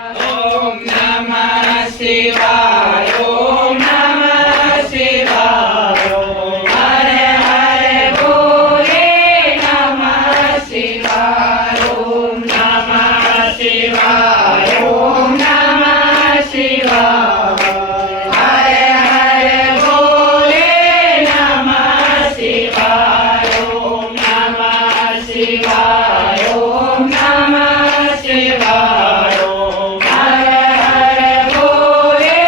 Om Namah Shivaya. Om Namah Shivaya. Hare Hare Bole Namah Shivaya. Om Namah Shivaya. Om Namah Shivaya. Hare Hare Bole Namah Shivaya. Om Namah Shivaya. Om Namah Shivaya. Hare Hare Bole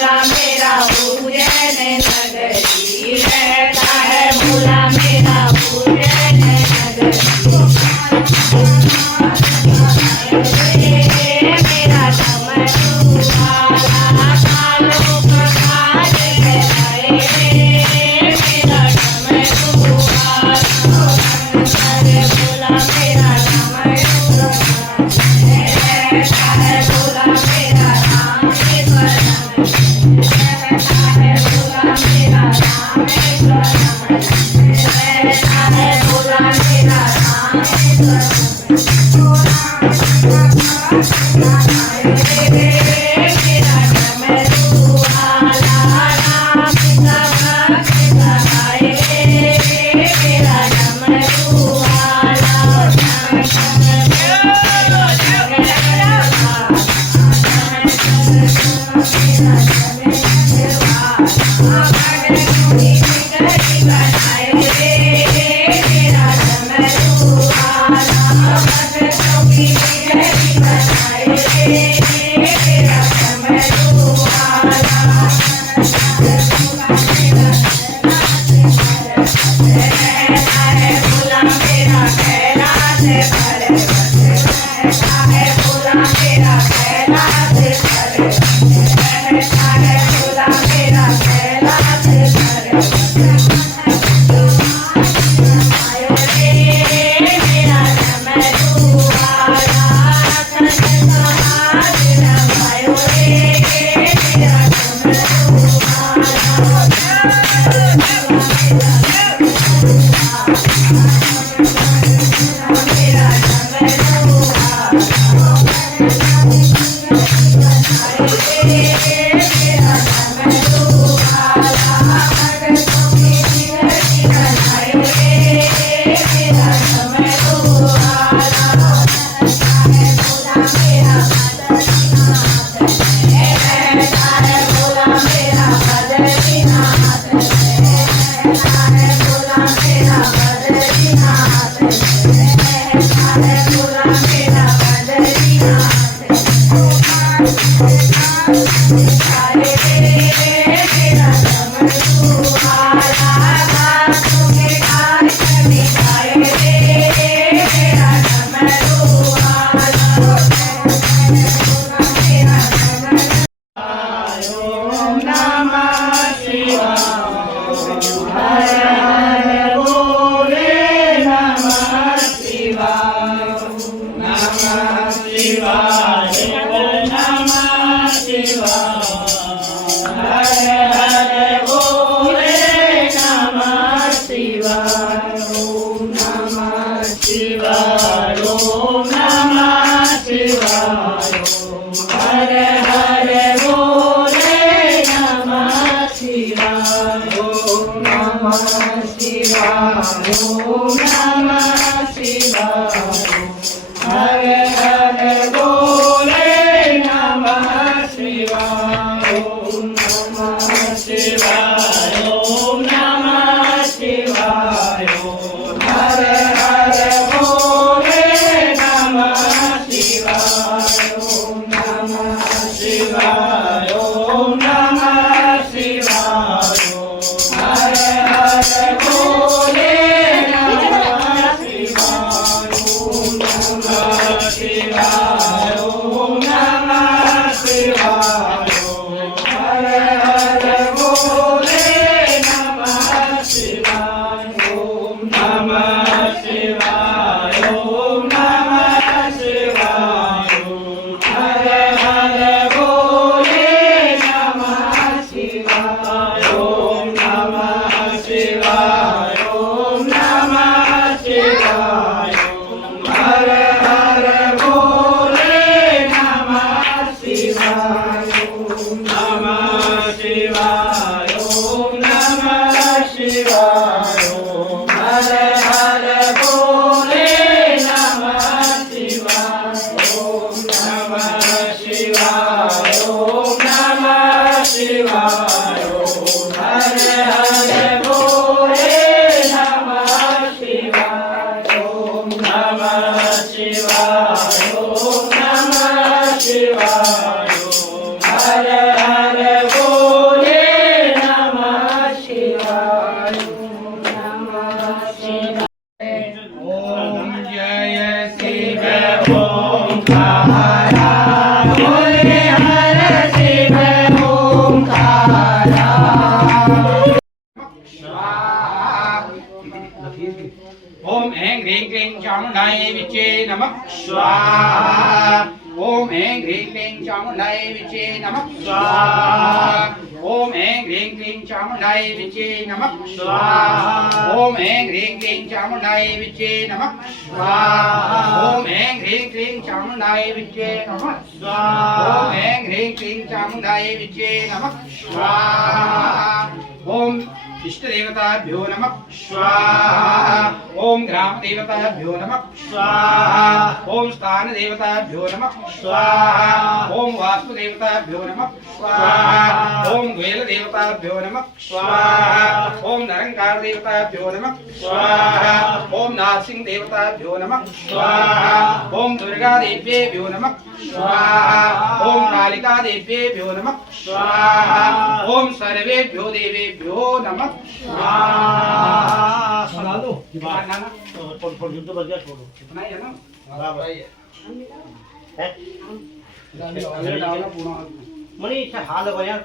भोला मेरा पूजन नगरी रहता है भोला मेरा पूजन नगरी मेरा डमरू वाला कालों का काज कराए मेरा डमरू वाला अरे भोला मेरा डमरू रहता है भोला मेरा रामेश्वर रहता है भोला मेरा रामेश्वर रहता है भोला मेरा रामेश्वर मेरा डमरू वाला राम का भक्त कराए मेरा डमरू वाला Hare Hare Bol चामुण्डायै विचे नमः स्वाहा ओम ऐं ह्रीं क्लीं चामुण्डायै विचे नमः स्वाहा ओम ऐं ह्रीं क्लीं चामुण्डायै विचे नमः स्वाहा ओम ऐं ह्रीं क्लीं चामुण्डायै विचे नमः स्वाहा ओम ऐं ह्रीं क्लीं चामुण्डायै विचे नमः स्वाहा ओम ऐं ह्रीं क्लीं चामुण्डायै विचे नमः स्वाहा ओम इष्ट देवताभ्यो नमः स्वाहा ओम ग्राम देवताभ्यो नमः स्वाहा ओम स्थान देवताभ्यो नमः स्वाहा ओम वास्तु देवताभ्यो नमः स्वाहा ओम द्वैल देवताभ्यो नमः स्वाहा ओम निरंकार देवताभ्यो नमः स्वाहा ओम नारसिंह देवताभ्यो नमः स्वाहा ओम दुर्गा देव्येभ्यो नमः स्वाहा ओम कालिका देव्येभ्यो नमः स्वाहा ओम सर्वेभ्यो देवेभ्यो नमः स्वाहा बना लो कितना युद्ध बच गया छोड़ो ही है ना बराबर है डालना पूरा मनी हाल बजा